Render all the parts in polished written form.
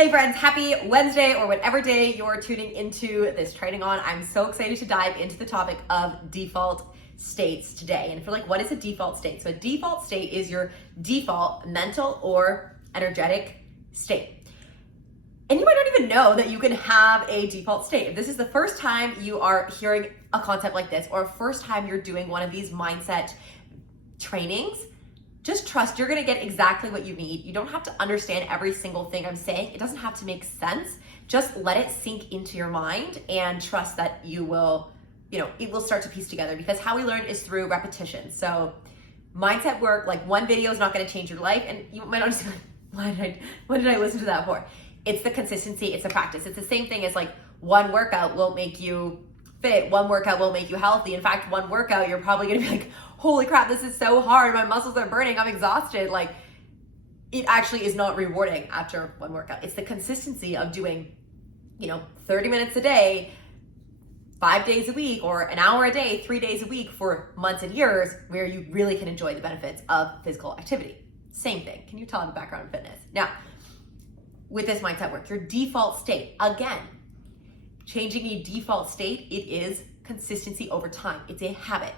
Hey friends, happy Wednesday or whatever day you're tuning into this training on. I'm so excited to dive into the topic of default states today. And if you're like, what is a default state? So a default state is your default mental or energetic state. And you might not even know that you can have a default state. If this is the first time you are hearing a concept like this, or first time you're doing one of these mindset trainings, just trust you're gonna get exactly what you need. You don't have to understand every single thing I'm saying. It doesn't have to make sense. Just let it sink into your mind and trust that you will, it will start to piece together, because how we learn is through repetition. So mindset work, like one video is not gonna change your life. And you might not just be like, what did I listen to that for? It's the consistency, it's the practice. It's the same thing as like one workout won't make you fit, one workout won't make you healthy. In fact, one workout, you're probably gonna be like, holy crap, this is so hard, my muscles are burning, I'm exhausted. Like, it actually is not rewarding after one workout. It's the consistency of doing, 30 minutes a day, 5 days a week, or an hour a day, 3 days a week for months and years, where you really can enjoy the benefits of physical activity. Same thing. Can you tell I have a background in fitness? Now, with this mindset work, your default state, again, changing a default state, it is consistency over time. It's a habit.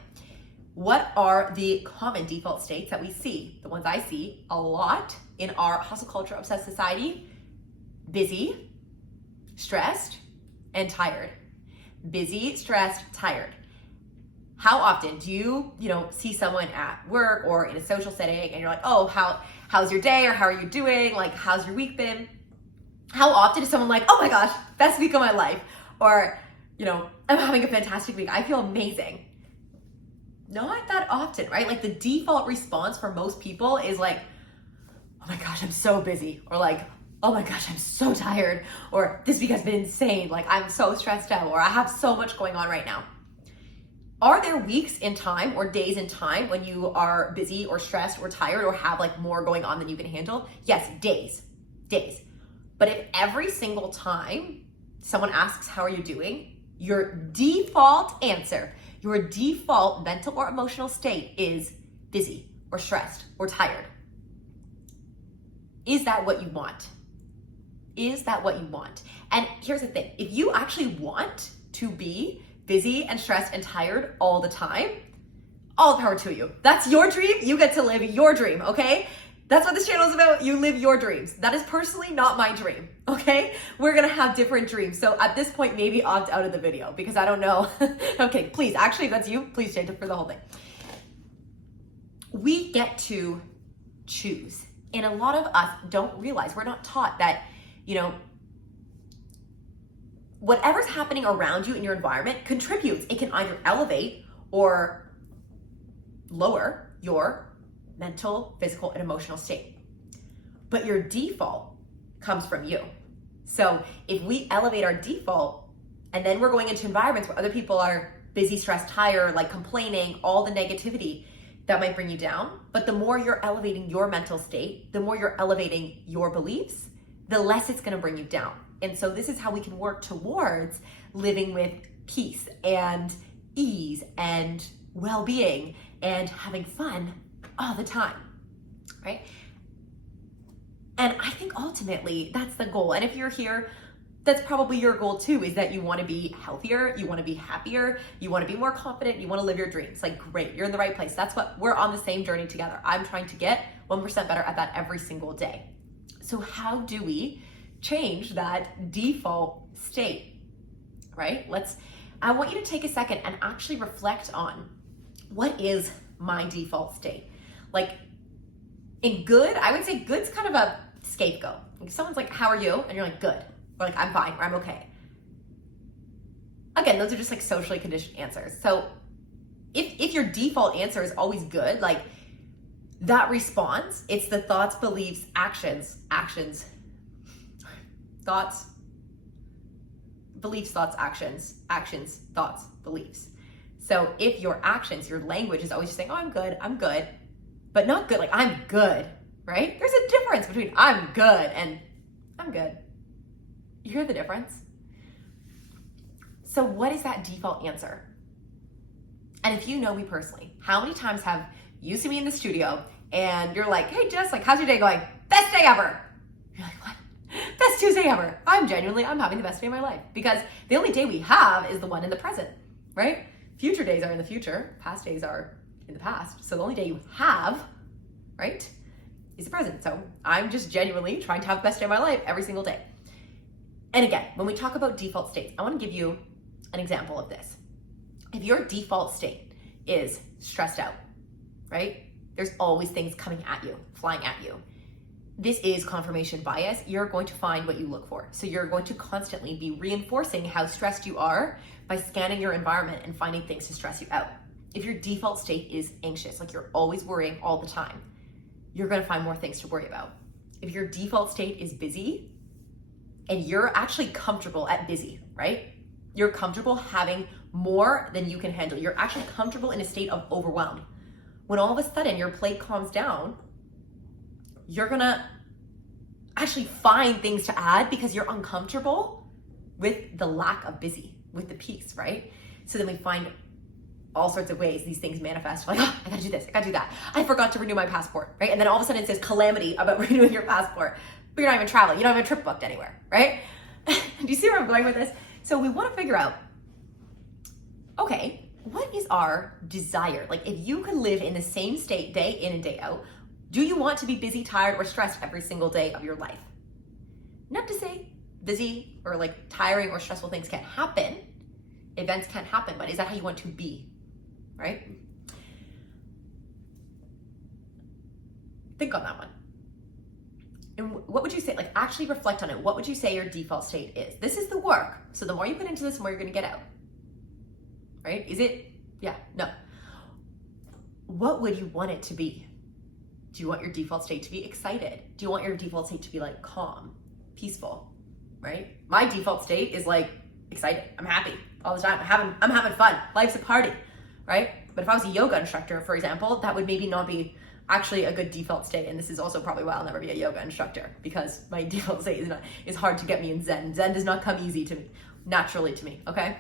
What are the common default states that we see? The ones I see a lot in our hustle culture obsessed society: busy, stressed, and tired. Busy, stressed, tired. How often do you, see someone at work or in a social setting and you're like, oh, how's your day, or how are you doing? Like, how's your week been? How often is someone like, oh my gosh, best week of my life? Or, I'm having a fantastic week, I feel amazing. Not that often, right? Like, the default response for most people is like, oh my gosh, I'm so busy. Or like, oh my gosh, I'm so tired. Or this week has been insane. Like, I'm so stressed out, or I have so much going on right now. Are there weeks in time or days in time when you are busy or stressed or tired or have like more going on than you can handle? Yes, days. But if every single time someone asks, how are you doing? Your default answer, your default mental or emotional state is busy or stressed or tired. Is that what you want? Is that what you want? And here's the thing, if you actually want to be busy and stressed and tired all the time, all the power to you. That's your dream. You get to live your dream, okay? That's what this channel is about. You live your dreams. That is personally not my dream, okay? We're gonna have different dreams. So at this point, maybe opt out of the video, because I don't know. Okay, please, actually, if that's you, please stay for the whole thing. We get to choose. And a lot of us don't realize, we're not taught that, whatever's happening around you in your environment contributes. It can either elevate or lower your mental, physical, and emotional state. But your default comes from you. So if we elevate our default, and then we're going into environments where other people are busy, stressed, tired, like complaining, all the negativity, that might bring you down. But the more you're elevating your mental state, the more you're elevating your beliefs, the less it's gonna bring you down. And so this is how we can work towards living with peace and ease and well-being and having fun all the time, right? And I think ultimately that's the goal. And if you're here, that's probably your goal too, is that you want to be healthier, you want to be happier, you want to be more confident, you want to live your dreams. Like, great, you're in the right place. That's what we're on the same journey together. I'm trying to get 1% better at that every single day. So how do we change that default state, right? I want you to take a second and actually reflect on, what is my default state? Like, in good, I would say good's kind of a scapegoat. Like, someone's like, how are you? And you're like, good. Or like, I'm fine, or I'm okay. Again, those are just like socially conditioned answers. So if your default answer is always good, like that response, it's the thoughts, beliefs, actions, thoughts, beliefs, thoughts, actions, thoughts, beliefs. So if your actions, your language is always just saying, oh, I'm good, but not good, like I'm good, right? There's a difference between I'm good and I'm good. You hear the difference? So what is that default answer? And if you know me personally, how many times have you seen me in the studio and you're like, hey Jess, like, how's your day going? Best day ever. You're like, what? Best Tuesday day ever. I'm having the best day of my life, because the only day we have is the one in the present, right? Future days are in the future, past days are in the past. So the only day you have, right, is the present. So I'm just genuinely trying to have the best day of my life every single day. And again, when we talk about default states, I want to give you an example of this. If your default state is stressed out, right? There's always things coming at you, flying at you. This is confirmation bias. You're going to find what you look for. So you're going to constantly be reinforcing how stressed you are by scanning your environment and finding things to stress you out. If your default state is anxious, like you're always worrying all the time, you're going to find more things to worry about. If your default state is busy and you're actually comfortable at busy, right? You're comfortable having more than you can handle. You're actually comfortable in a state of overwhelmed. When all of a sudden your plate calms down, you're gonna actually find things to add because you're uncomfortable with the lack of busy, with the peace, right? So then we find all sorts of ways these things manifest. Like, oh, I gotta do this, I gotta do that. I forgot to renew my passport, right? And then all of a sudden it says calamity about renewing your passport, but you're not even traveling. You don't have a trip booked anywhere, right? Do you see where I'm going with this? So we wanna figure out, okay, what is our desire? Like, if you could live in the same state day in and day out, do you want to be busy, tired, or stressed every single day of your life? Not to say busy or like tiring or stressful things can't happen, events can't happen, but is that how you want to be, right? Think on that one. And what would you say, like actually reflect on it. What would you say your default state is? This is the work. So the more you put into this, the more you're gonna get out, right? Is it, yeah, no. What would you want it to be? Do you want your default state to be excited? Do you want your default state to be like calm, peaceful, right? My default state is like excited. I'm happy all the time. I'm having fun. Life's a party, right? But if I was a yoga instructor, for example, that would maybe not be actually a good default state. And this is also probably why I'll never be a yoga instructor, because my default state is hard to get me in Zen. Zen does not come easy to me, naturally to me, okay?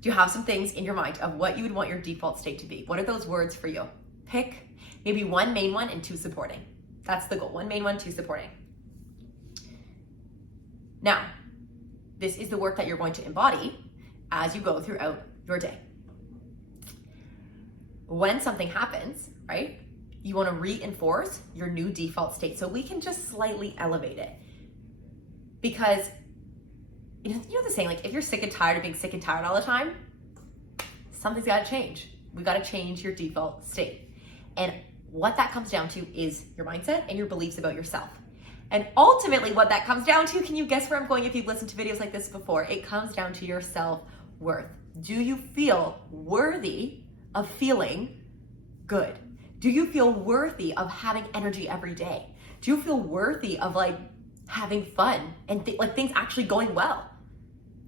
Do you have some things in your mind of what you would want your default state to be? What are those words for you? Pick maybe one main one and two supporting. That's the goal. One main one, two supporting. Now, this is the work that you're going to embody as you go throughout your day. When something happens, right, you want to reinforce your new default state so we can just slightly elevate it. Because, you know the saying, like, if you're sick and tired of being sick and tired all the time, something's got to change. We got to change your default state. And what that comes down to is your mindset and your beliefs about yourself. And ultimately what that comes down to, can you guess where I'm going if you've listened to videos like this before? It comes down to your self-worth. Do you feel worthy of feeling good? Do you feel worthy of having energy every day? Do you feel worthy of like having fun and like things actually going well?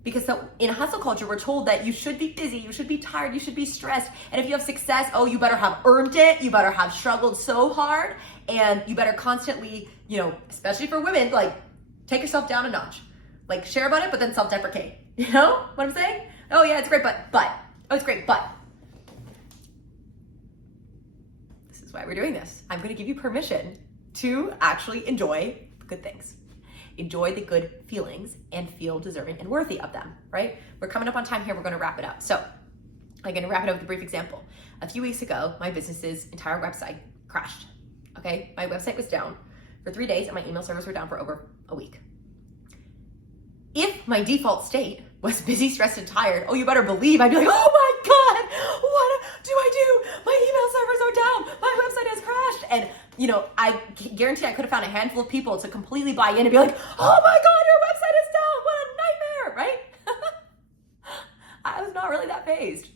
Because so in hustle culture, we're told that you should be busy, you should be tired, you should be stressed. And if you have success, oh, you better have earned it. You better have struggled so hard, and you better constantly, especially for women, like take yourself down a notch. Like share about it, but then self-deprecate. You know what I'm saying? Oh yeah, it's great, but. Oh, it's great, but. This is why we're doing this. I'm gonna give you permission to actually enjoy good things. Enjoy the good feelings and feel deserving and worthy of them, right? We're coming up on time here. We're going to wrap it up. So I'm going to wrap it up with a brief example. A few weeks ago, my business's entire website crashed, okay? My website was down for 3 days and my email servers were down for over a week. If my default state was busy, stressed, and tired, oh, you better believe I'd be like, oh my God, what do I do? My email servers are down. My website has crashed. And I guarantee I could have found a handful of people to completely buy in and be like, oh my God, your website is down. What a nightmare, right? I was not really that phased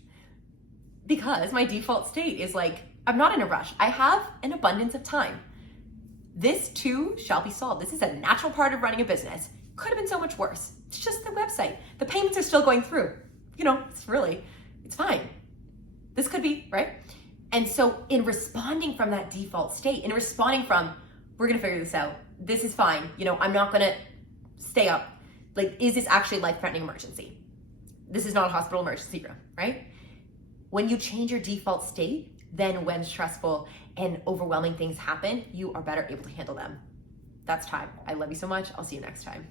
because my default state is like, I'm not in a rush. I have an abundance of time. This too shall be solved. This is a natural part of running a business. Could have been so much worse. It's just the website. The payments are still going through. It's fine. This could be, right? And so in responding from that default state, in responding from, we're gonna figure this out, this is fine, I'm not gonna stay up. Like, is this actually a life-threatening emergency? This is not a hospital emergency room, right? When you change your default state, then when stressful and overwhelming things happen, you are better able to handle them. That's time. I love you so much. I'll see you next time.